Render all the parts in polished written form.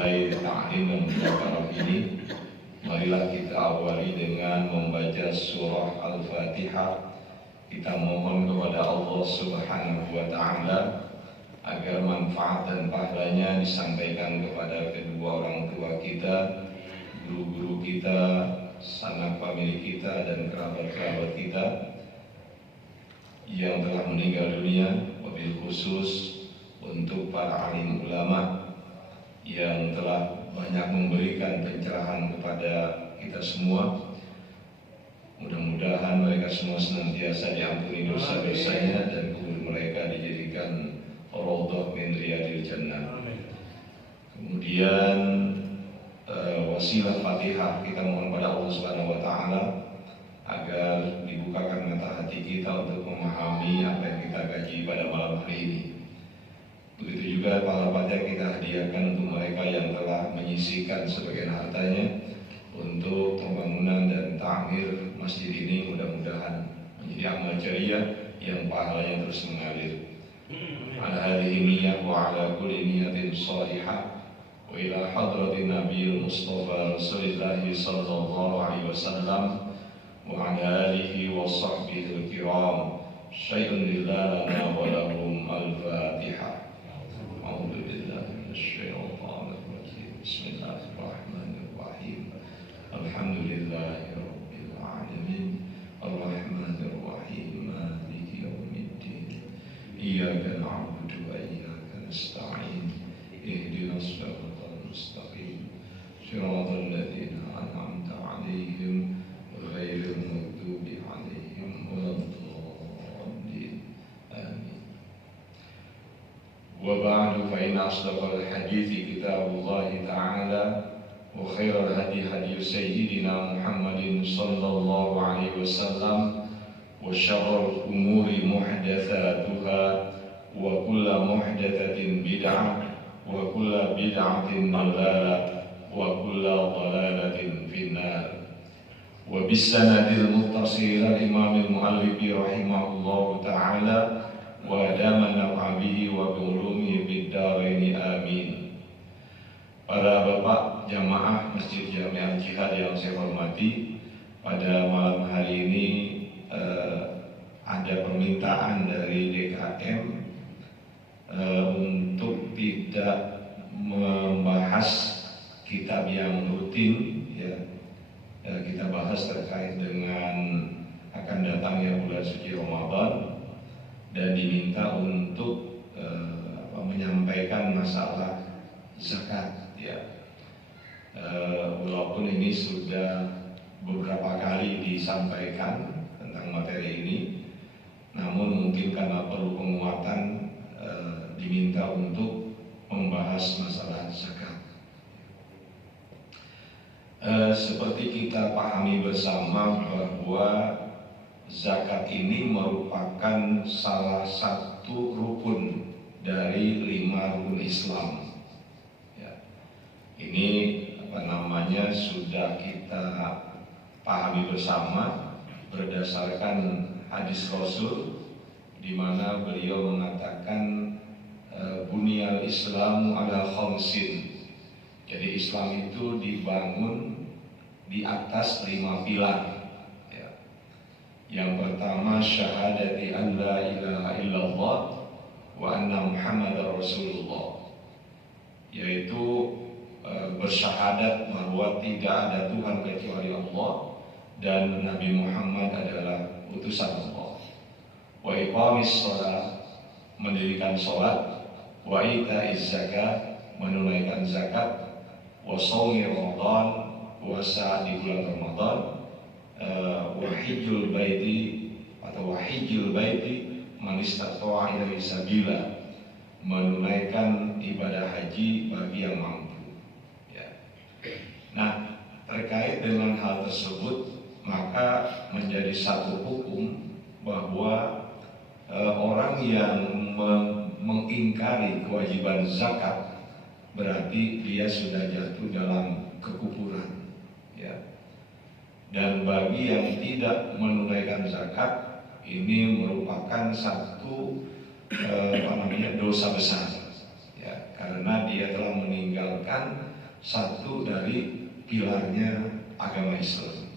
memulai ta'lim dan muzakarah ini, marilah kita awali dengan membaca surah Al-Fatihah. Kita mohon kepada Allah Subhanahu wa Ta'ala agar manfaat dan pahalanya disampaikan kepada kedua orang tua kita, guru-guru kita, sanak famili kita, dan kerabat-kerabat kita yang telah meninggal dunia, wabil khusus untuk para alim ulama yang telah banyak memberikan pencerahan kepada kita semua. Mudah-mudahan mereka semua senantiasa diampuni dosa-dosanya dan kubur mereka dijadikan raudhah min riyadil jannah. Kemudian wasilah Fatihah, kita mohon pada Allah Subhanahu wa Ta'ala agar dibukakan mata hati kita untuk memahami apa yang kita kaji pada malam hari ini. Begitu juga pahala Fatihah kita hadiahkan untuk mereka yang telah menyisihkan sebagian hartanya untuk pembangunan dan ta'mir masjid ini. Mudah-mudahan menjadi amal jariah yang pahalanya terus mengalir. Ala hadhihi niyyah wa ala kulli niyatin shalihah wa ila hadratin nabiyil mustafa rasulillah sallallahu alaihi wasallam wa ala alihi wa sahbihi al-kiram syai'un lillah lana wa lahum al-fatihah. A'udzu billahi minasyaitonir rajim. Bismillahirrahmanirrahim. Alhamdulillahi rabbil alamin. Arrahmanir rahim. Maliki yaumiddin. Iyyaka na'budu wa iyyaka nasta'in. Ihdinas siratal mustaqim. Shiratal ladzina an'amta 'alaihim ghairil maghdubi 'alaihim waladdallin. Amin. Wa ba'du, fa inna asdaqal hadithi kitabullahi ta'ala wa khairal hadi hadi sayyidina Muhammadin sallallahu alaihi wasallam wa syarrul umuri muhdatsatuha wa kullu muhdatsatin bid'ah wa kullu bid'atin dalalah wa kullu dalalatin finnar. Wa bisanadil muttasil al-imam al-muallif rahimahullahu ta'ala wa adama naf'abihi wa bi'ulumihi bid-daraini amin. Para bapak jamaah Masjid Jami' Al-Jihad yang saya hormati, pada malam hari ini ada permintaan dari DKM untuk tidak membahas kitab yang rutin, ya. Kita bahas terkait dengan akan datangnya bulan suci Ramadan, dan diminta untuk menyampaikan masalah zakat, ya. Walaupun ini sudah beberapa kali disampaikan tentang materi ini, namun mungkin karena perlu penguatan diminta untuk membahas masalah zakat. Seperti kita pahami bersama bahwa zakat ini merupakan salah satu rukun dari 5 rukun Islam. Ya. Ini sudah kita pahami bersama berdasarkan hadis Rasul, di mana beliau mengatakan bunyal Islamu ala khamsin. Jadi Islam itu dibangun di atas 5 pilar. Yang pertama syahadati an la ilaha illallah wa anna Muhammadar Rasulullah, yaitu bersyahadat bahwa tidak ada Tuhan kecuali Allah dan Nabi Muhammad adalah utusan Allah. Wa iqamis shalah, mendirikan salat. Wa itaiz zakat, menunaikan zakat. Wa shaumi Ramadan, puasa di bulan Ramadan. Wahijul baiti atau wahijul baiti man istata'a ilaihi sabila, menunaikan ibadah haji bagi yang mampu. Ya. Nah, terkait dengan hal tersebut, maka menjadi satu hukum bahwa orang yang mengingkari kewajiban zakat berarti dia sudah jatuh dalam kekufuran. Ya. Dan bagi yang tidak menunaikan zakat, ini merupakan satu dosa besar, ya, karena dia telah meninggalkan satu dari pilarnya agama Islam.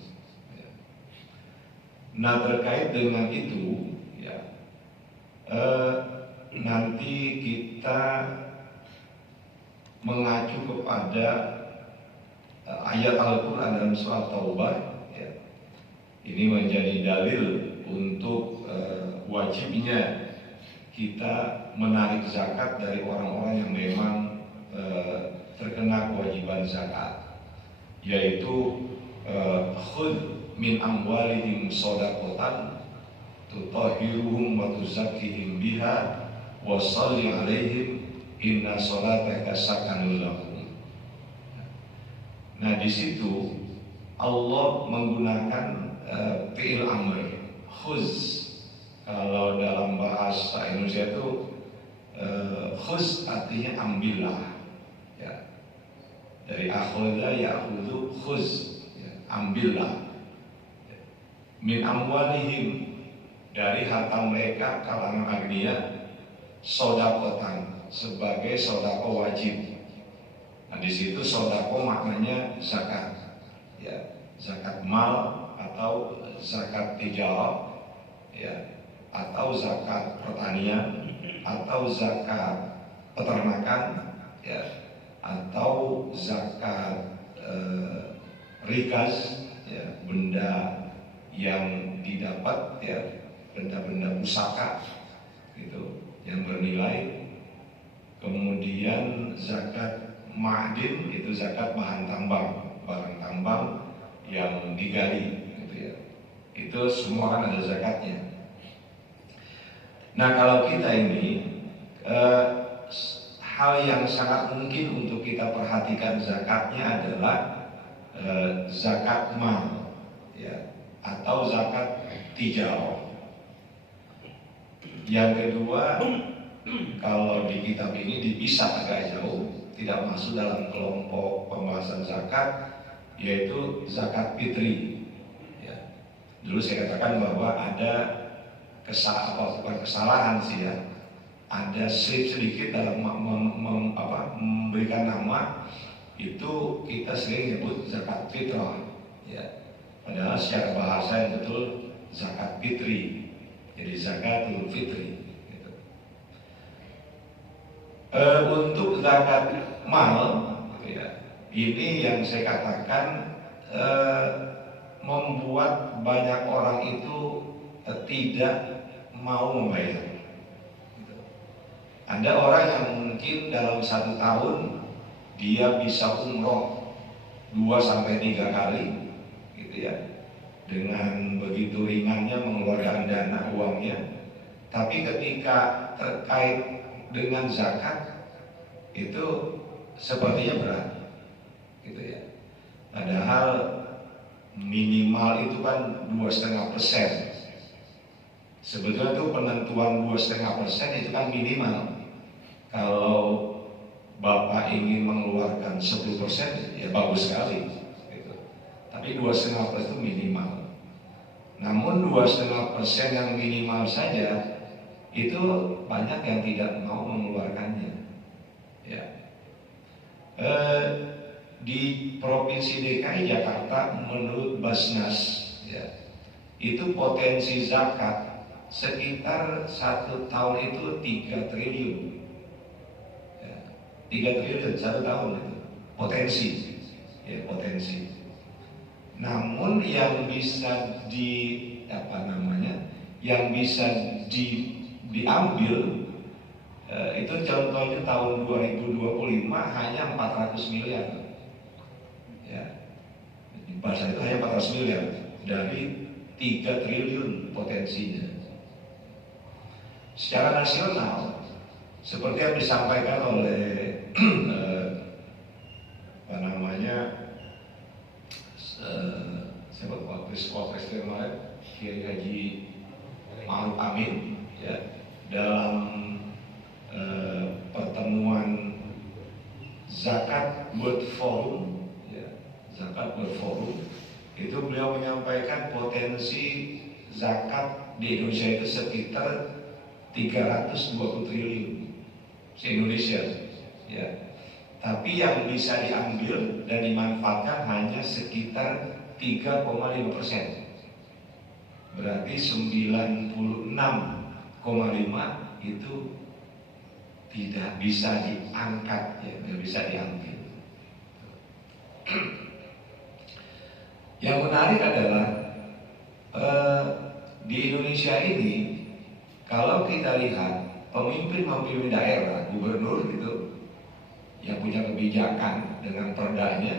Nah, terkait dengan itu, ya, nanti kita mengacu kepada ayat Al-Quran dalam surah Taubah, ya. Ini menjadi dalil untuk wajibnya kita menarik zakat dari orang-orang yang memang terkena kewajiban zakat, yaitu khudh min amwalihim shadaqatan tutahhiruhum wa tuzakkihim biha wa shalli 'alaihim inna sholataka sakanun lahum. Nah, di situ Allah menggunakan fi'il amr, khuz. Kalau dalam bahasa Indonesia itu khuz artinya ambillah, ya. Dari akhudha ya'khudhu khuz, ya, ambillah. Min amwalihim, dari harta mereka kalangan agniya, sodakotan, sebagai sodako wajib. Nah, di situ sodako maknanya zakat, ya, zakat mal atau zakat tijarah, ya, atau zakat pertanian, atau zakat peternakan, ya, atau zakat rikas, ya, benda yang didapat, ya, benda-benda pusaka gitu yang bernilai. Kemudian zakat ma'din, itu zakat bahan tambang, barang tambang yang digali gitu, ya. Itu semua kan ada zakatnya. Nah, kalau kita ini hal yang sangat mungkin untuk kita perhatikan zakatnya adalah zakat mal, ya, atau zakat tijarah. Yang kedua, kalau di kitab ini dipisah agak jauh, tidak masuk dalam kelompok pembahasan zakat, yaitu zakat fitri, ya. Dulu saya katakan bahwa ada kesalahan sih, ya, ada slip sedikit dalam memberikan nama. Itu kita sering nyebut zakat fitrah, ya. Padahal secara bahasa yang betul zakat fitri, jadi zakatul fitri gitu. Untuk zakat mal, gitu, ya, ini yang saya katakan membuat banyak orang itu tidak mau membayar. Gitu. Ada orang yang mungkin dalam 1 tahun dia bisa umroh 2-3 kali, gitu, ya, dengan begitu ringannya mengeluarkan dana uangnya. Tapi ketika terkait dengan zakat itu sepertinya berat, gitu, ya. Padahal minimal itu kan 2,5%. Sebetulnya itu penentuan 2,5% itu kan minimal. Kalau Bapak ingin mengeluarkan 10%, ya bagus sekali, gitu. Tapi 2,5% itu minimal. Namun 2,5% yang minimal saja itu banyak yang tidak mau mengeluarkannya, ya. Di Provinsi DKI Jakarta menurut Basnas, ya, itu potensi zakat sekitar 1 tahun itu 3 triliun, ya, 3 triliun 1 tahun itu potensi, ya, potensi. Namun yang bisa yang bisa diambil itu contohnya tahun 2025 hanya 400 miliar, ya. Bahasa itu hanya 400 miliar dari 3 triliun potensinya. Secara nasional, seperti yang disampaikan oleh siapa Wapres kemarin, Kiai Haji Ma'ruf Amin, ya, dalam pertemuan Zakat World Forum, ya, Zakat World Forum, itu beliau menyampaikan potensi zakat di Indonesia itu sekitar 320 triliun se-Indonesia, ya. tapi yang bisa diambil dan dimanfaatkan hanya sekitar 3,5%. Berarti 96,5 itu tidak bisa diangkat, ya, tidak bisa diambil. Yang menarik adalah di Indonesia ini, kalau kita lihat pemimpin-pemimpin daerah, gubernur gitu, yang punya kebijakan dengan perdanya,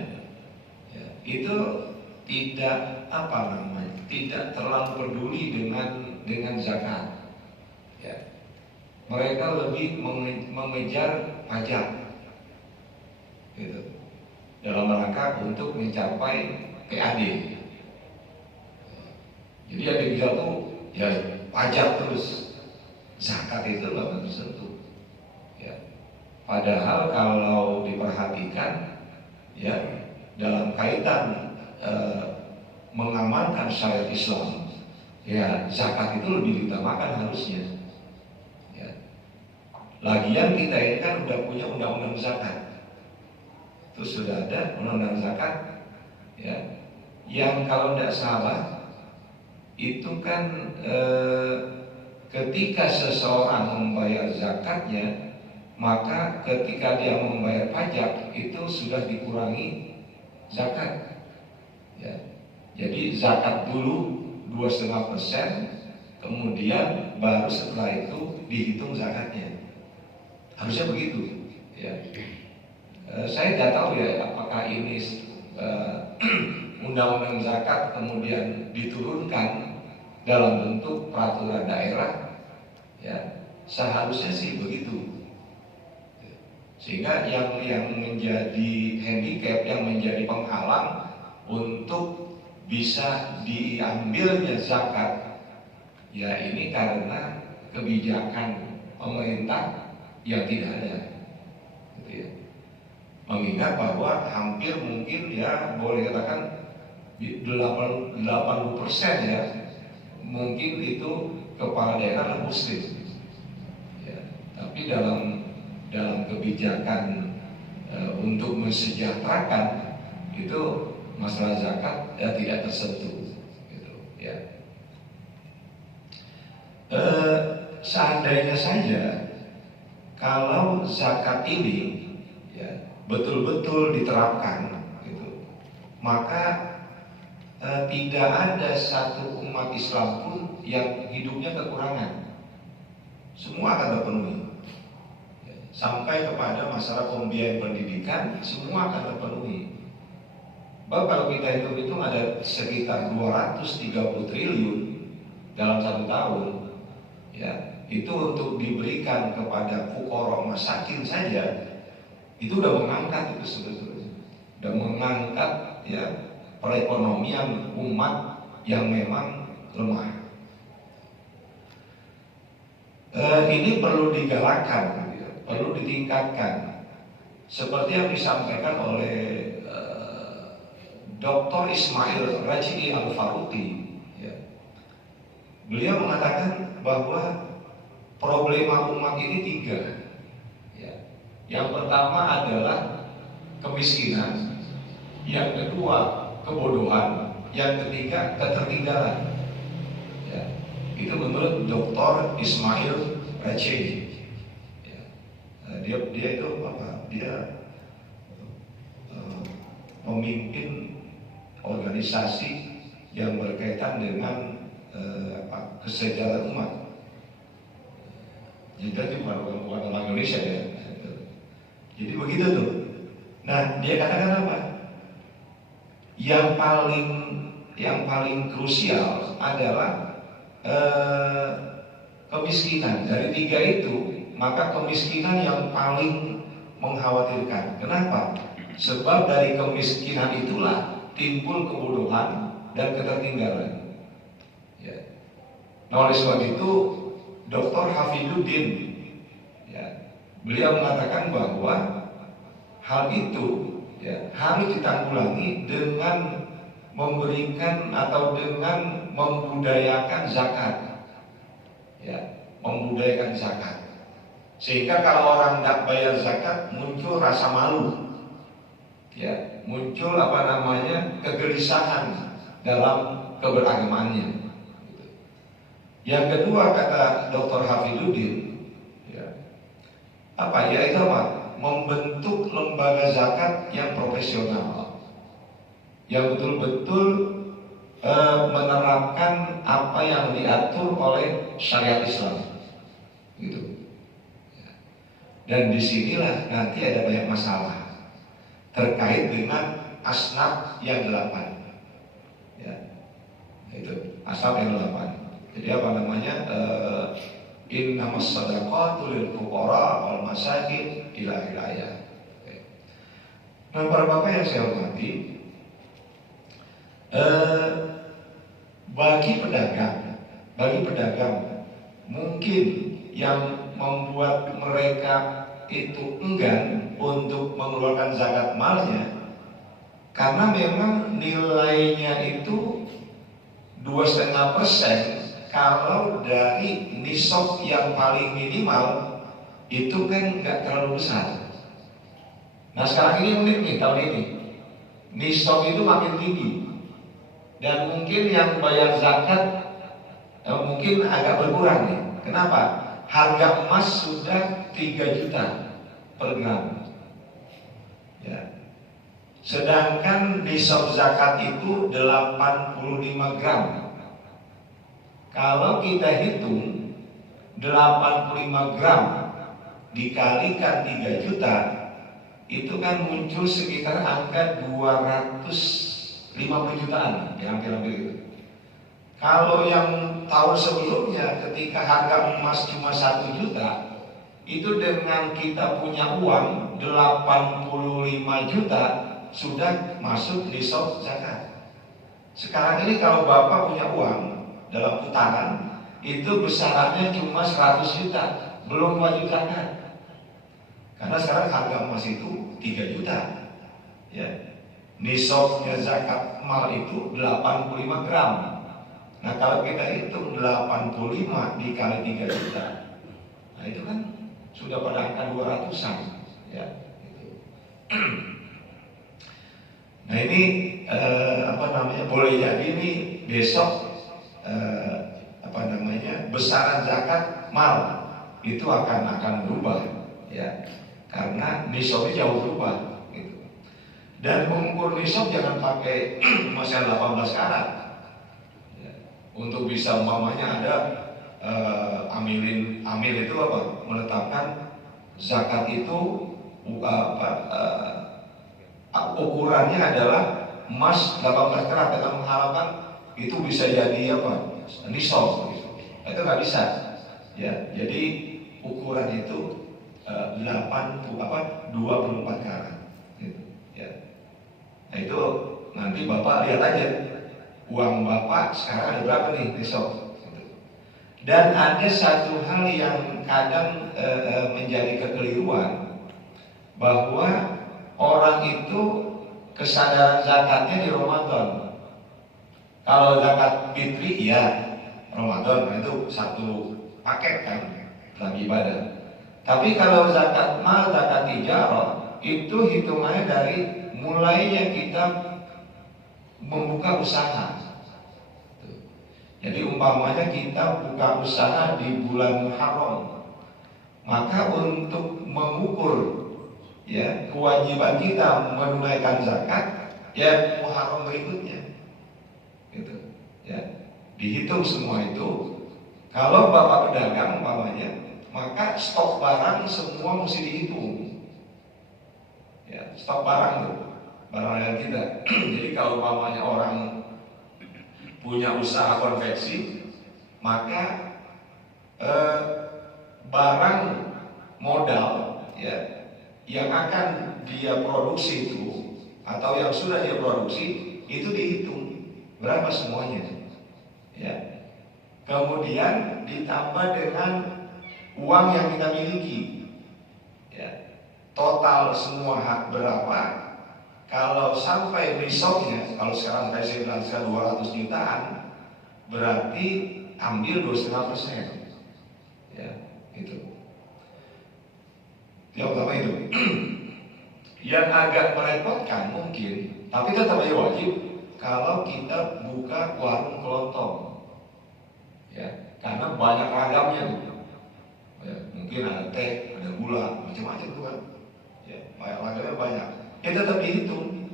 ya, itu tidak tidak terlalu peduli dengan zakat. Ya. Mereka lebih mengejar pajak, gitu, dalam rangka untuk mencapai PAD. Jadi yang dikejar tuh ya pajak terus, zakat itu nggak tersentuh. Ya. Padahal kalau diperhatikan, ya, dalam kaitan mengamankan syariat Islam, ya zakat itu lebih diutamakan harusnya. Ya. Lagian kita ini kan udah punya undang-undang zakat, itu sudah ada undang-undang zakat, ya, yang kalau tidak salah itu kan ketika seseorang membayar zakatnya, maka ketika dia membayar pajak itu sudah dikurangi zakat. Ya. Jadi zakat dulu 2,5%, kemudian baru setelah itu dihitung zakatnya. Harusnya begitu. Ya. Saya tidak tahu ya apakah ini undang-undang zakat kemudian diturunkan dalam bentuk peraturan daerah. Ya. Seharusnya sih begitu. Sehingga yang menjadi handicap, yang menjadi penghalang untuk bisa diambilnya zakat, ya ini karena kebijakan pemerintah yang tidak ada, gitu ya. Mengingat bahwa hampir mungkin ya boleh katakan 80% ya mungkin itu kepala daerah muslim, ya. Tapi dalam kebijakan untuk mensejahterakan itu masalah zakat ya tidak tersentuh, gitu, ya. Seandainya saja kalau zakat ini ya betul-betul diterapkan, gitu, maka tidak ada satu umat Islam pun yang hidupnya kekurangan, semua akan terpenuhi. Sampai kepada masalah pembiayaan pendidikan, semua akan terpenuhi. Bahwa kalau kita hitung ada sekitar 230 triliun dalam 1 tahun, ya, itu untuk diberikan kepada fuqara masakin saja, itu udah mengangkat itu sebetulnya, udah mengangkat ya perekonomian umat yang memang lemah. Ini perlu digalakkan, ya, perlu ditingkatkan, seperti yang disampaikan oleh Dr. Ismail Rajii Al-Faruqi, ya. Beliau mengatakan bahwa problema umat ini 3. Ya. Yang pertama adalah kemiskinan, yang kedua kebodohan, yang ketiga ketertinggalan. Ya. Itu menurut Dr. Ismail Rajii. Ya. Dia itu apa? Dia memimpin organisasi yang berkaitan dengan kesejahteraan umat. Jadi bukan orang Indonesia ya. Jadi begitu tuh. Nah, dia katakan apa? Yang paling krusial adalah kemiskinan. Dari 3 itu, maka kemiskinan yang paling mengkhawatirkan. Kenapa? Sebab dari kemiskinan itulah timbul kebodohan dan ketertinggalan. Ya. Nah, oleh sebab itu Dr. Hafiduddin, ya, beliau mengatakan bahwa hal itu ya harus ditanggulangi dengan memberikan atau dengan membudayakan zakat. Ya, membudayakan zakat. Sehingga kalau orang tidak bayar zakat muncul rasa malu, ya, muncul kegelisahan dalam keberagamaannya. Yang kedua kata Dr. Hafiduddin, ya, yaitu membentuk lembaga zakat yang profesional, yang betul-betul menerapkan apa yang diatur oleh syariat Islam, gitu. Dan disinilah nanti ada banyak masalah terkait dengan asnaf yang 8, ya, itu asnaf yang 8. Jadi innamas shadaqatu lil fuqara wal masakin ila ayat. Nah, para bapak yang saya hormati, bagi pedagang mungkin yang membuat mereka itu enggan untuk mengeluarkan zakat malnya karena memang nilainya itu 2,5%. Kalau dari nisab yang paling minimal itu kan nggak terlalu besar. Nah sekarang ini unik nih, tahun ini nisab itu makin tinggi dan mungkin yang bayar zakat mungkin agak berkurang nih. Kenapa? Harga emas sudah 3 juta per gram, ya. Sedangkan nisab zakat itu 85 gram. Kalau kita hitung 85 gram dikalikan 3 juta, itu kan muncul sekitar angka 250 jutaan, ya, hampir-hampir itu. Kalau yang tahun sebelumnya ketika harga emas cuma 1 juta, itu dengan kita punya uang 85 juta sudah masuk nisab zakat. Sekarang ini kalau Bapak punya uang dalam putaran itu besarannya cuma 100 juta, belum wajib zakat. Karena sekarang harga emas itu 3 juta, ya. Nisabnya zakat mal itu 85 gram. Nah kalau kita hitung 85 dikali 3 juta, nah itu kan sudah pada angka 200-an, ya. Nah ini boleh jadi ini besok besaran zakat mal itu akan berubah, ya, karena nisabnya jauh berubah, gitu. Dan mengukur nisab jangan pakai masih 18 karat. Untuk bisa umpamanya ada amil itu menetapkan zakat itu ukurannya adalah emas 18 karat dengan mengharapkan itu bisa jadi nisab gitu. Itu nggak bisa, ya. Jadi ukuran itu 24 karat gitu, ya. Nah itu nanti Bapak lihat aja uang Bapak sekarang ada berapa nih besok. Dan ada satu hal yang kadang menjadi kekeliruan, bahwa orang itu kesadaran zakatnya di Ramadan. Kalau zakat fitri ya Ramadan, nah itu satu paket kan dalam ibadah. Tapi kalau zakat mal, zakat tijarah itu hitungannya dari mulainya kita membuka usaha. Jadi umpamanya kita buka usaha di bulan Muharram, maka untuk mengukur, ya, kewajiban kita menunaikan zakat, ya Muharram berikutnya, gitu, ya. Dihitung semua itu. Kalau Bapak pedagang umpamanya, maka stok barang semua mesti dihitung, ya, stok barang tuh, barang dagangan kita. Jadi kalau umpamanya orang punya usaha konveksi, maka barang modal, ya, yang akan dia produksi itu atau yang sudah dia produksi itu dihitung berapa semuanya, ya. Kemudian ditambah dengan uang yang kita miliki, ya. Total semua hak berapa. Kalau sampai nisabnya, kalau sekarang saya bilang 200 jutaan, berarti ambil 2,5%, ya, gitu. Yang pertama itu. Yang agak merepotkan mungkin, tapi tetap aja wajib kalau kita buka warung kelontong, ya, karena banyak ragamnya tuh. Ya, mungkin ada teh, ada gula, macam-macam tuh kan. Ya, ragamnya banyak. Ya tetap dihitung.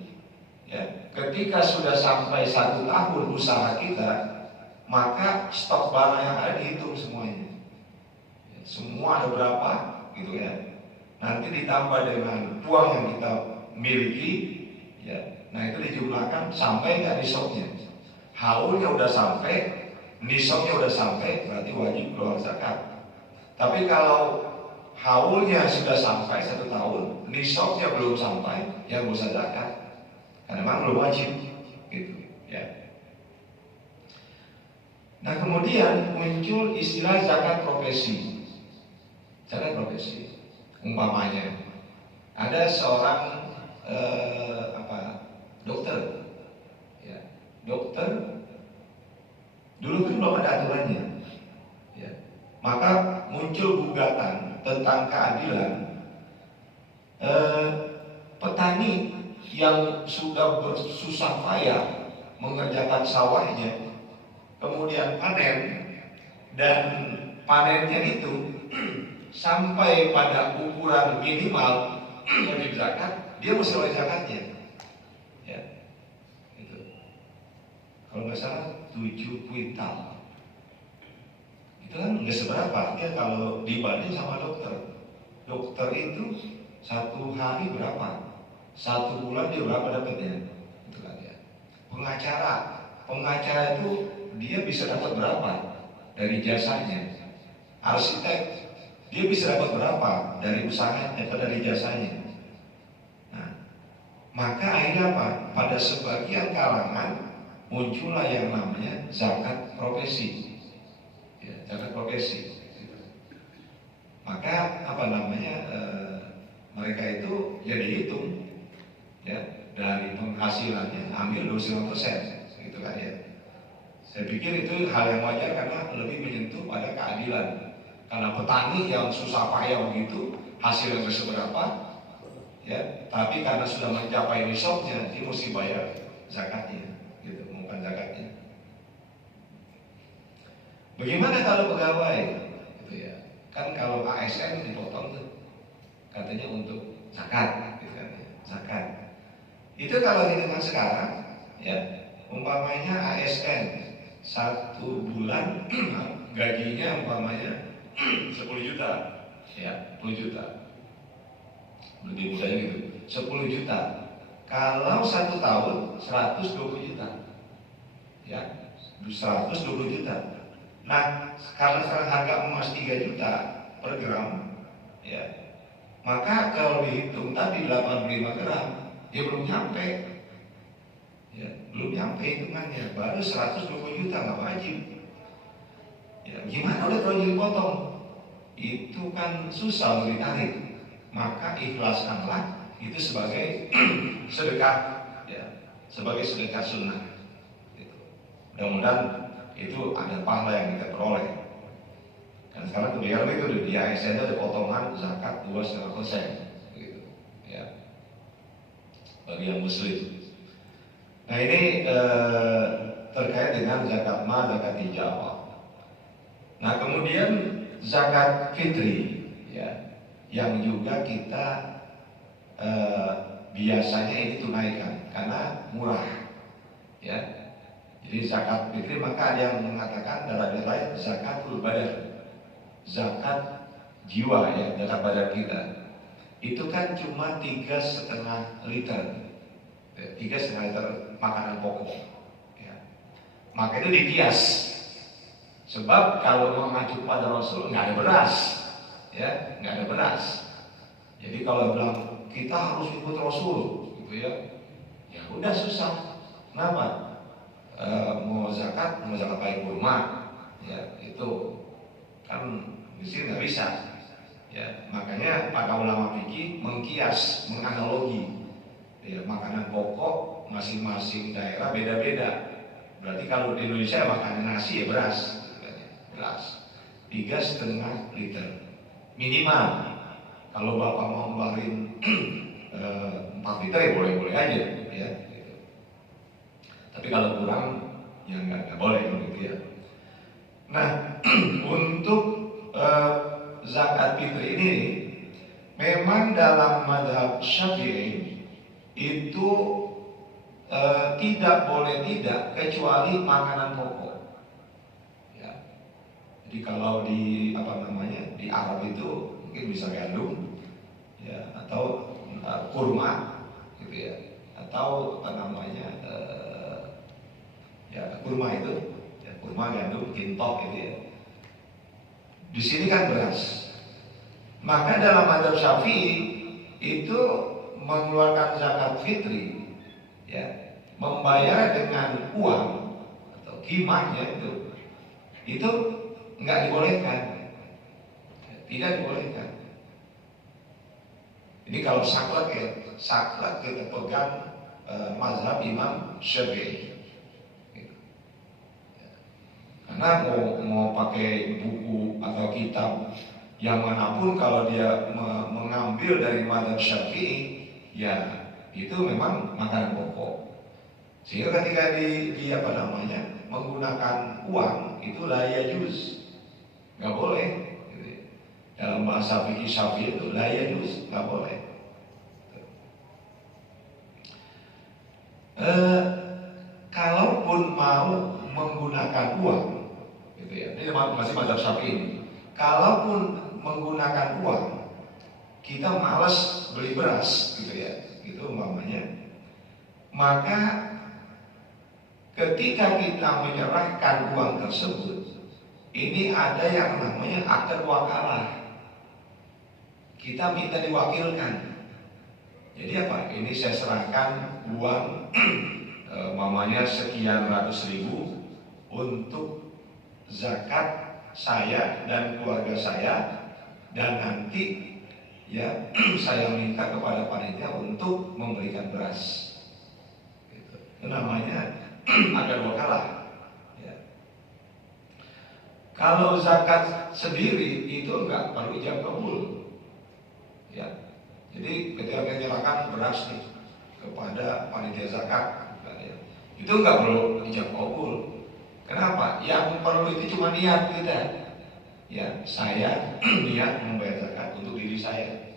Ya, ketika sudah sampai 1 tahun usaha kita, maka stok barang yang ada dihitung semuanya. Ya, semua ada berapa, gitu ya. Nanti ditambah dengan uang yang kita miliki, ya. Nah itu dijumlahkan sampai nggak nisabnya. Haulnya udah sampai, nisabnya udah sampai, berarti wajib keluar zakat. Tapi kalau haulnya sudah sampai 1 tahun, nisabnya belum sampai, ya nggak usah zakat, karena memang belum wajib, gitu, ya. Nah kemudian muncul istilah zakat profesi. Zakat profesi. Umpamanya ada seorang dokter, ya, dokter dulu kan belum ada aturannya, ya. Maka muncul gugatan tentang keadilan petani yang sudah bersusah payah mengerjakan sawahnya, kemudian panen, dan panennya itu sampai pada ukuran minimal wajib zakat, dia mesti wajib zakatnya, ya. Itu kalau nggak salah 7 kuintal. Itu kan nggak seberapa. Dia kalau dibanding sama dokter itu 1 hari berapa, 1 bulan dia berapa dapatnya, itu kan ya. Pengacara itu dia bisa dapat berapa dari jasanya. Arsitek dia bisa dapat berapa dari usahanya atau dari jasanya. Nah, maka akhirnya apa? Pada sebagian kalangan muncullah yang namanya zakat profesi, ya, zakat profesi. Maka apa namanya? Mereka itu ya dihitung, ya, dari penghasilannya ambil 25%, gitu kan ya. Saya pikir itu hal yang wajar karena lebih menyentuh pada keadilan. Karena petani yang susah payah begitu, hasilnya seberapa, ya, tapi karena sudah mencapai nisabnya, dia mesti bayar zakatnya, gitu, bukan zakatnya. Bagaimana kalau pegawai, gitu ya? Kan kalau ASN dipotong tuh, katanya untuk zakat, gitu kan, ya, zakat. Itu kalau hitungan sekarang, ya, umpamanya ASN 1 bulan gajinya umpamanya 10 juta, ya, 10 juta. Lebih mudahnya gitu, 10 juta. Kalau 1 tahun 120 juta, ya, 120 juta. Nah, karena sekarang harga emas 3 juta per gram, ya, maka kalau dihitung tadi 85 gram, ya belum nyampe, ya, belum nyampe hitungannya, baru 120 juta nggak wajib. Ya, gimana udah kalau dipotong? Itu kan susah untuk ditarik. Maka ikhlaskanlah itu sebagai sedekah, ya, sebagai sedekah sunnah. Gitu. Mudah-mudahan itu ada pahala yang kita peroleh. Dan sekarang kebiasaan itu di ASN ada potongan zakat 2,5%, gitu, ya, bagi yang muslim. Nah ini terkait dengan zakat mal, zakat hijabah. Nah kemudian zakat fitri, ya, yang juga kita biasanya ini tunaikan karena murah, ya. Jadi zakat fitri, maka ada yang mengatakan dalam lain zakatul badan, zakat jiwa, ya, zakat badan kita. Itu kan cuma 3,5 liter, 3,5 liter makanan pokok, ya. Maka itu dikias. Sebab kalau mengacu pada Rasul nggak ada beras, ya, nggak ada beras. Jadi kalau bilang kita harus ikut Rasul, gitu ya, ya udah susah. Kenapa? Mau zakat pakai kurma, ya, itu kan di sini nggak bisa, ya. Makanya para ulama fikih mengkias, menganalogi, ya, makanan pokok masing-masing daerah beda-beda. Berarti kalau di Indonesia makan nasi, ya beras. 3,5 liter minimal, Kalau bapak mau ngeluarin 4 liter ya boleh-boleh aja, ya. Gitu. Tapi kalau kurang ya nggak boleh gitu ya. Nah, untuk zakat fitri ini memang dalam mazhab Syafi'i itu tidak boleh tidak kecuali makanan pokok. Ya. Jadi kalau di di Arab itu mungkin bisa gandum, ya, atau kurma, gitu ya, atau ya kurma itu, ya, kurma gandum kintok gitu ya. Di sini kan beras. Maka dalam mazhab Syafi'i itu mengeluarkan zakat fitri, ya, membayar dengan uang atau kimahnya itu nggak dibolehkan, tidak dibolehkan. Ini kalau saklek ya, saklek kita pegang mazhab Imam Syafi'i. Karena mau pakai buku atau kitab yang manapun, kalau dia mengambil dari mazhab Syafi'i, ya itu memang makanan pokok. Sehingga ketika menggunakan uang itu la yajuz, nggak boleh. Dalam bahasa fikih Syafi'i itu la yajuz, nggak boleh. Kalaupun mau menggunakan uang, gitu ya, ini masih mazhab Syafi'i. Kalaupun menggunakan uang, kita malas beli beras, gitu ya, gitu umpamanya. Maka ketika kita menyerahkan uang tersebut, ini ada yang namanya akad wakalah. Kita minta diwakilkan. Jadi apa? Ini saya serahkan uang mamanya sekian ratus ribu untuk zakat saya dan keluarga saya, dan nanti ya saya minta kepada panitia untuk memberikan beras. Gitu. Itu namanya akad wakalah. Ya. Kalau zakat sendiri itu enggak perlu ijab kabul. Ya. Jadi ketika menyerahkan beras nih kepada panitia zakat, ya, itu enggak perlu ijab kabul. Kenapa? Yang perlu itu cuma niat kita. Ya, saya niat membayar zakat untuk diri saya.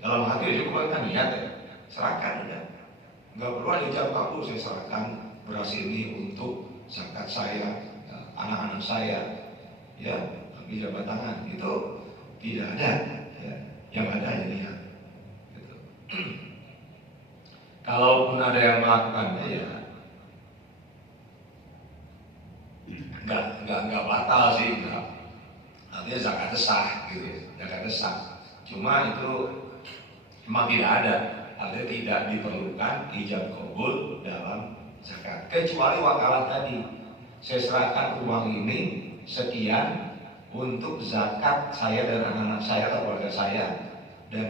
Dalam hati itu kan niat ya, serahkan ya. Enggak perlu ada ijab kabul, saya serahkan beras ini untuk zakat saya, ya, anak-anak saya, ya, jabat tangan itu tidak ada, ya. Yang ada ya niat. Gitu. Kalaupun ada yang melakukannya ya nggak batal sih, enggak. Artinya zakat sah, gitu ya, zakat sah. Cuma itu memang tidak ada, artinya tidak diperlukan ijab kabul dalam zakat, kecuali wakalah tadi. Saya serahkan uang ini sekian untuk zakat saya dan anak-anak saya atau keluarga saya, dan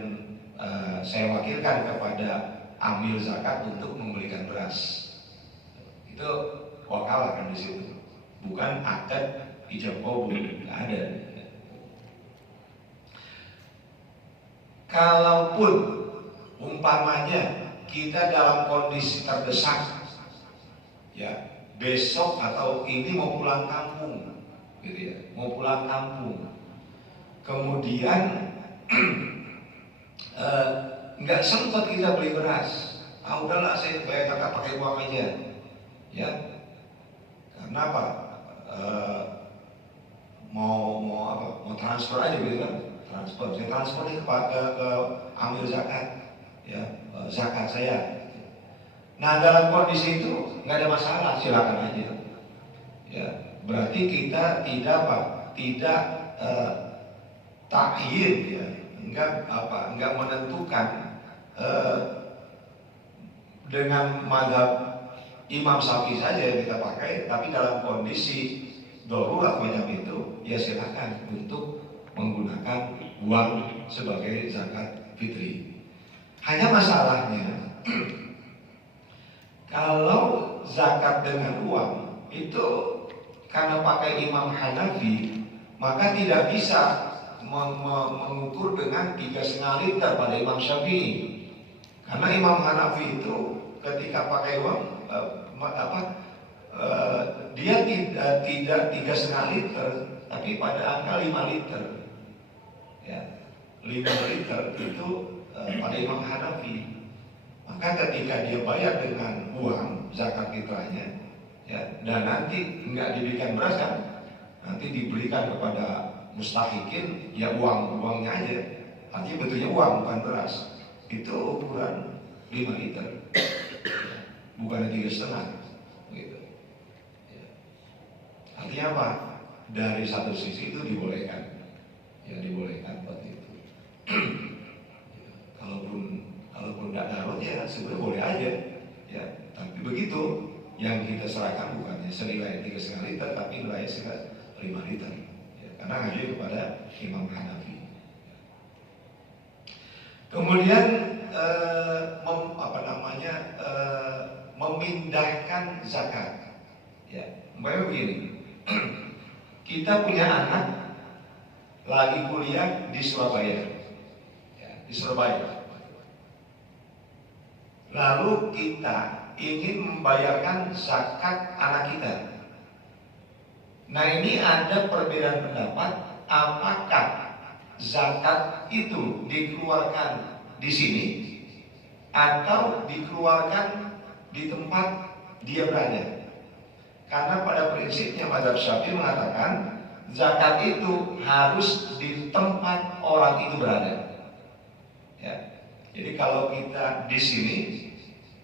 saya wakilkan kepada amil zakat untuk memberikan beras. Itu wakalah kan di situ, bukan akad ijab kabul, nggak ada. Kalaupun umpamanya kita dalam kondisi terdesak, ya, besok atau ini mau pulang kampung, gitu ya, mau pulang kampung, kemudian nggak sempat kita beli beras, udahlah saya bayar zakat pakai uang aja, ya, karena apa? Mau transfer aja gitu kan, saya transfer nih ke ambil zakat, ya, zakat saya. Nah, dalam kondisi itu nggak ada masalah, silakan aja. Ya, berarti kita tidak takhir, ya, enggak menentukan dengan mazhab Imam Syafi'i saja yang kita pakai, tapi dalam kondisi darurat macam itu, ya silakan untuk menggunakan uang sebagai zakat fitri. Hanya masalahnya kalau zakat dengan uang itu karena pakai Imam Hanafi, maka tidak bisa mengukur dengan 3,5 liter pada Imam Syafi'i. Karena Imam Hanafi itu ketika pakai uang dia tidak 3,5 liter, tapi pada angka 5 liter. Ya, 5 liter itu pada Imam Hanafi. Maka ketika dia bayar dengan uang zakat fitrahnya, ya, dan nanti nggak diberikan beras kan, nanti diberikan kepada mustahikin, ya uangnya aja. Artinya betulnya uang bukan beras. Itu ukuran 5 liter, bukan 3,5. Gitu. Ya. Artinya apa? Dari satu sisi itu dibolehkan, ya dibolehkan seperti itu. Kalaupun tidak darurat ya sebenarnya boleh aja, ya. Tapi begitu yang kita serahkan bukannya senilai 3,5 liter, tapi nilai sekitar 5 liter, ya, karena ngaji kepada Imam Hanafi. Kemudian memindahkan zakat. Ya, umpamanya begini, kita punya anak lagi kuliah di Surabaya, ya, di Surabaya. Lalu kita ingin membayarkan zakat anak kita. Nah, ini ada perbedaan pendapat apakah zakat itu dikeluarkan di sini atau dikeluarkan di tempat dia berada. Karena pada prinsipnya mazhab Syafi'i mengatakan zakat itu harus di tempat orang itu berada. Ya. Jadi kalau kita di sini,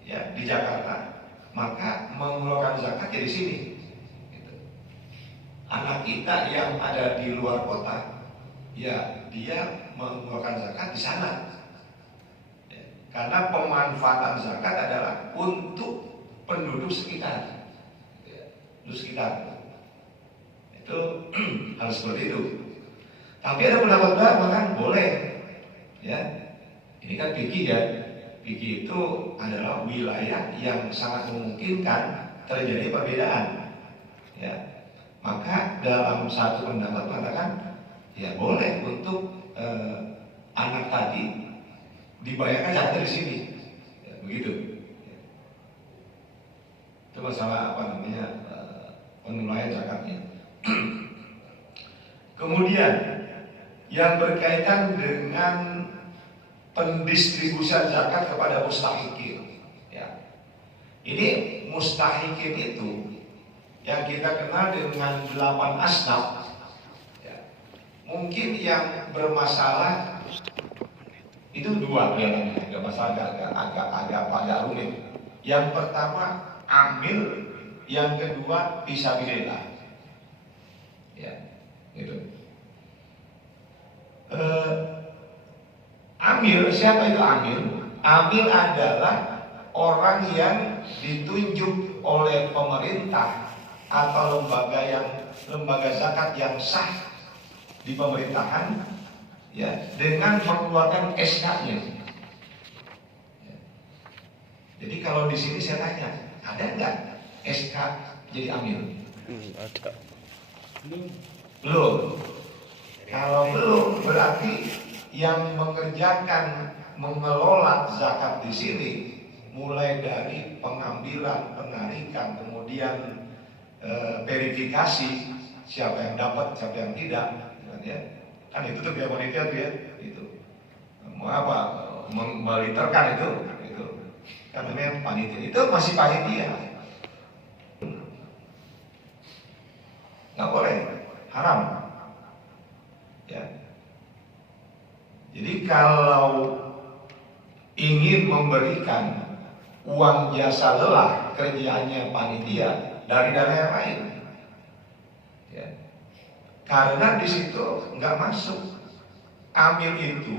ya di Jakarta, maka mengeluarkan zakat ya di sini. Gitu. Anak kita yang ada di luar kota, ya dia mengeluarkan zakat di sana. Ya. Karena pemanfaatan zakat adalah untuk penduduk sekitar, ya, penduduk sekitar. Itu harus seperti itu. Tapi ada pendapat bahkan boleh, ya. Ini kan fikih ya, fikih itu adalah wilayah yang sangat memungkinkan terjadi perbedaan. Ya, maka dalam satu pendapat mengatakan, ya boleh untuk anak tadi dibayarkan zakat di sini, ya, begitu. Ya. Itu masalah penilaian zakatnya. Kemudian yang berkaitan dengan pendistribusian zakat kepada mustahikin, ya. Ini mustahikin itu yang kita kenal dengan 8 asnaf, ya. Mungkin yang bermasalah itu 2 kelihatannya, agak masalah agak rumit. Yang pertama amil, yang kedua fisabilillah, ya, gitu. Amil, siapa itu amil? Amil adalah orang yang ditunjuk oleh pemerintah atau lembaga zakat yang sah di pemerintahan, ya, dengan mengeluarkan SK-nya. Ya. Jadi kalau di sini saya tanya, ada nggak SK jadi amil? Ada. Belum. Kalau belum, berarti yang mengelola zakat di sini, mulai dari pengambilan, penarikan, kemudian verifikasi siapa yang dapat, siapa yang tidak, ya. Kan itu tuh biaya panitia tuh ya, itu mau apa, meliterkan itu, kan namanya panitia, itu masih panitia, nggak boleh, haram, ya. Jadi kalau ingin memberikan uang jasa lelah kerjaannya panitia dari dana yang lain, ya. Karena di situ nggak masuk amil itu,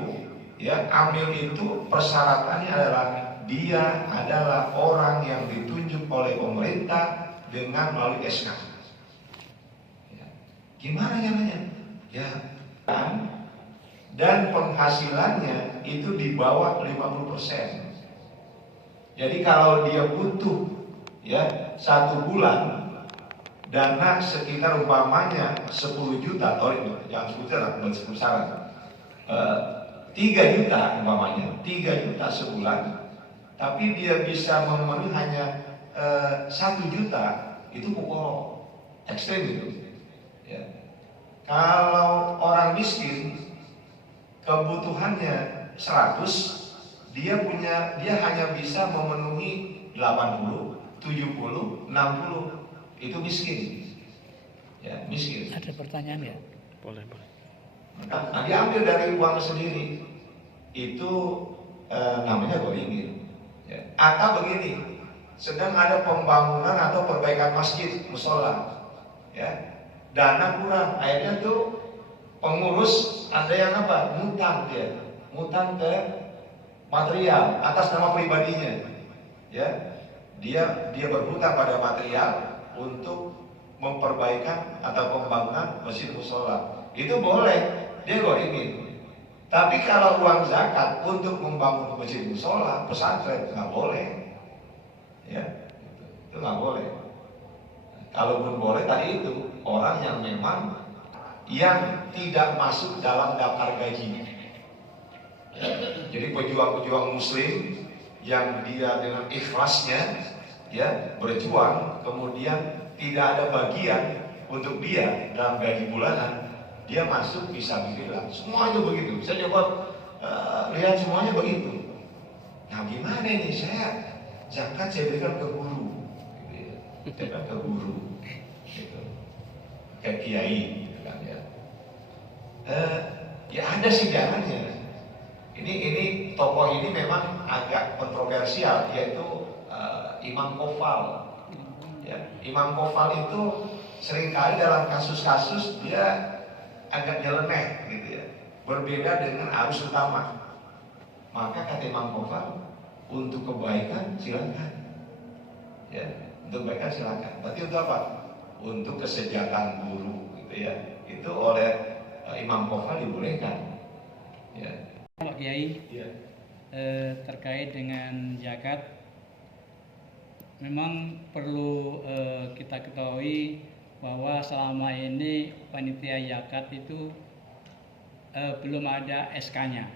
ya. Amil itu persyaratannya adalah dia adalah orang yang ditunjuk oleh pemerintah dengan melalui SK. Ya. Gimana caranya? Ya, kan? Dan penghasilannya itu di bawah 50%. Jadi kalau dia butuh, ya, 1 bulan dana sekitar umpamanya 10 juta, jangan 10 juta, besar-besaran, 3 juta umpamanya, 3 juta sebulan, tapi dia bisa memenuhi hanya 1 juta, itu pokok ekstrim itu. Ya. Kalau orang miskin kebutuhannya 100, dia hanya bisa memenuhi 80, 70, 60, itu miskin. Ya, miskin. Ada pertanyaan ya? Boleh. Nah, diambil dari uang sendiri, itu namanya goringin. Ya. Atau begini, sedang ada pembangunan atau perbaikan masjid, musola, ya, dana kurang, akhirnya tuh pengurus ada yang apa? Ngutang ke material atas nama pribadinya, ya, dia berhutang pada material untuk memperbaikan atau pembangunan masjid musola, itu boleh, dia goringin. Tapi kalau uang zakat untuk membangun masjid musola, pesantren, nggak boleh, ya, itu nggak boleh. Kalaupun boleh, tadi itu orang yang memang yang tidak masuk dalam daftar gaji. Ya, jadi pejuang-pejuang muslim yang dia dengan ikhlasnya, ya, berjuang, kemudian tidak ada bagian untuk dia dalam gaji bulanan, dia masuk fisabilillah. Semuanya begitu. Saya coba lihat semuanya begitu. Nah, gimana ini? Saya zakat saya berikan ke guru, gitu ya. Ke guru, gitu. Ke kiai, gitu kan, ya. Ya ada sih jalannya. Ini tokoh ini memang agak kontroversial, yaitu Imam Kofal. Ya, Imam Kofal itu seringkali dalam kasus-kasus dia agak nyeleneh, gitu ya, berbeda dengan arus utama. Maka kata Imam Kofal, untuk kebaikan silakan, ya, untuk kebaikan silakan. Berarti untuk apa? Untuk kesejahteraan guru, gitu ya. Itu oleh Imam Kofal dibolehkan. Ya. Pak Kiai, Ya. Terkait dengan zakat, memang perlu kita ketahui bahwa selama ini panitia zakat itu belum ada SK-nya.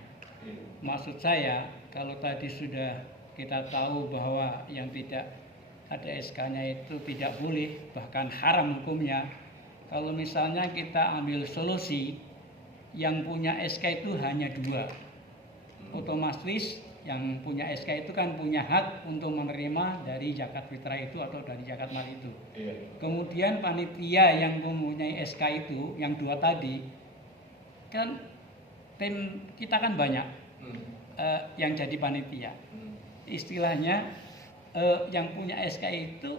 Maksud saya, kalau tadi sudah kita tahu bahwa yang tidak ada SK-nya itu tidak boleh, bahkan haram hukumnya. Kalau misalnya kita ambil solusi yang punya SK itu hanya 2, otomatis yang punya SK itu kan punya hak untuk menerima dari zakat fitrah itu atau dari zakat mal itu. Kemudian panitia yang mempunyai SK itu, yang 2 tadi, kan tim kita kan banyak yang jadi panitia. Istilahnya yang punya SK itu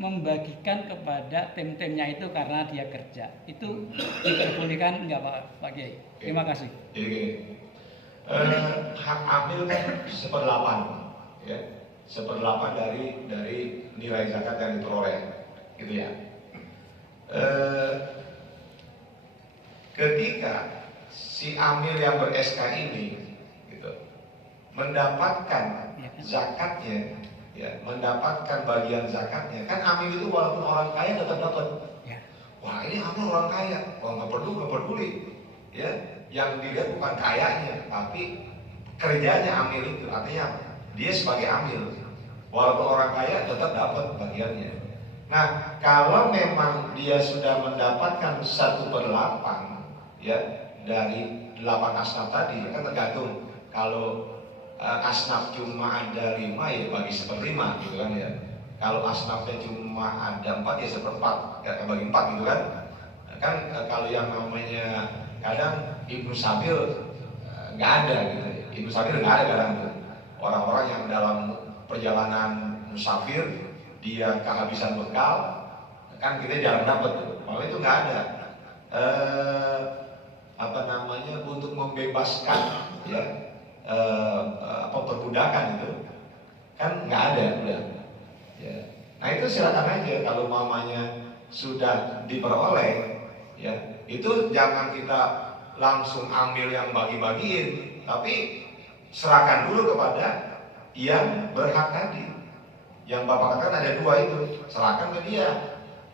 membagikan kepada tim-timnya itu karena dia kerja. Itu diperbolehkan enggak Pak Kiai? Terima kasih. Jadi gini, hak amil kan 1/8, ya, 1/8 dari nilai zakat yang diperoleh, gitu ya. Ketika si amil yang ber-SK ini, gitu, mendapatkan zakatnya, ya, mendapatkan bagian zakatnya, kan amil itu walaupun orang kaya tetap dapat. Ya. Wah, ini amil orang kaya, wah nggak peduli, ya. Yang dilihat bukan kayanya, tapi kerjanya amil itu. Artinya dia sebagai amil, walaupun orang kaya tetap dapat bagiannya. Nah, kalau memang dia sudah mendapatkan 1/8, ya, dari 8 asnaf tadi, kan tergantung. Kalau asnaf cuma ada 5, ya bagi 1/5, gitu kan, ya. Kalau asnafnya cuma ada 4, ya 1/4, ya bagi 4, gitu kan. Kan kalau yang namanya kadang Ibnu Sabil nggak ada, gitu. Ibnu Sabil nggak ada kadang tuh. Orang-orang yang dalam perjalanan musafir dia kehabisan bekal, kan kita jarang dapat tuh. Kalau itu nggak ada. Untuk membebaskan, ya, perbudakan itu kan nggak ada, udah. Ya. Nah itu silakan aja kalau mamanya sudah diperoleh, ya, itu jangan kita langsung ambil yang bagi-bagiin, tapi serahkan dulu kepada yang berhak tadi. Yang Bapak katakan ada 2 itu, serahkan ke dia.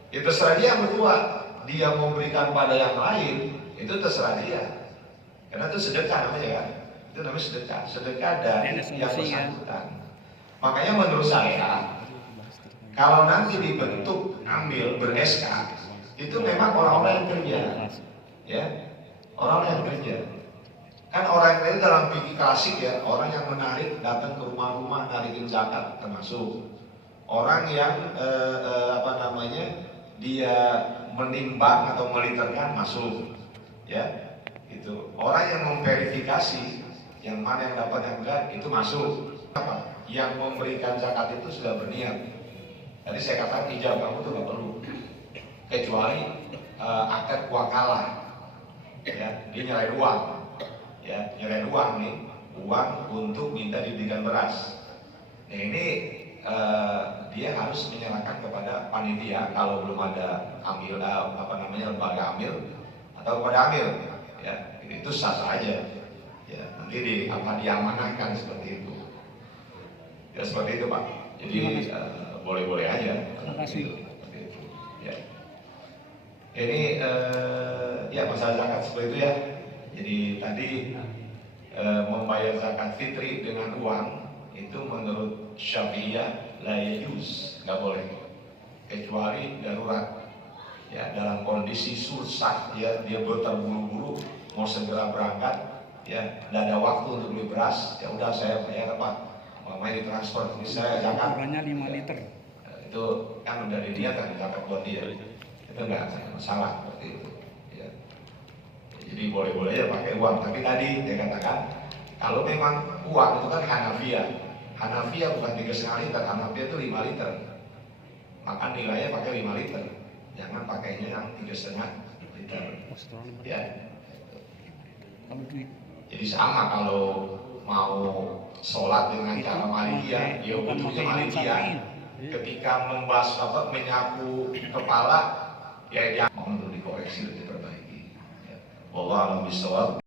Ya terserah dia yang berdua. Dia mau berikan pada yang lain, itu terserah dia. Karena itu sedekah namanya kan. Itu namanya sedekah. Sedekah dari yang bersangkutan. Makanya menurut saya, kalau nanti dibentuk ambil ber-SK, itu memang orang-orang yang kerja. Ya, orang yang kerja. Kan orang yang kerja dalam fikih klasik ya, orang yang menarik datang ke rumah-rumah narikin zakat termasuk. Orang yang dia menimbang atau meliterkan masuk, ya itu. Orang yang memverifikasi yang mana yang dapat yang enggak itu masuk. Apa? Yang memberikan zakat itu sudah berniat. Tadi saya katakan ijab kamu tuh nggak perlu, kecuali akad wakalah, ya dia nyerahin uang, ya nyerahin uang nih, uang untuk minta dibelikan beras. Nah ini dia harus menyerahkan kepada panitia kalau belum ada amil lembaga amil atau kepada amil, ya itu sah saja, ya nanti diamanahkan seperti itu, ya seperti itu Pak. Jadi boleh-boleh aja. Terima kasih. Seperti itu. Ya. Ini ya masalah zakat seperti itu ya. Jadi tadi membayar zakat fitri dengan uang itu menurut Syafi'iyah la yajuz, nggak boleh, kecuali darurat, ya dalam kondisi susah, ya dia terburu-buru mau segera berangkat, ya nggak ada waktu untuk beli beras, ya udah saya bayar apa main ditransfer ini saya zakat Ukurannya 5 liter. Itu kan udah diniatkan zakat buat dia, itu nggak masalah seperti itu, ya. Jadi boleh-boleh aja pakai uang, tapi tadi saya katakan kalau memang uang itu kan Hanafiyah bukan 3,5 liter, Hanafiyah itu 5 liter. Maka nilainya pakai 5 liter. Jangan pakainya yang 3,5 liter. Ya. Jadi sama kalau mau sholat dengan cara Malikiyah, dia butuhnya Malikiyah. Ketika membahas menyapu kepala, ya dia mau dikoreksi dan diperbaiki. Ya. Wallahu a'lam bishawab.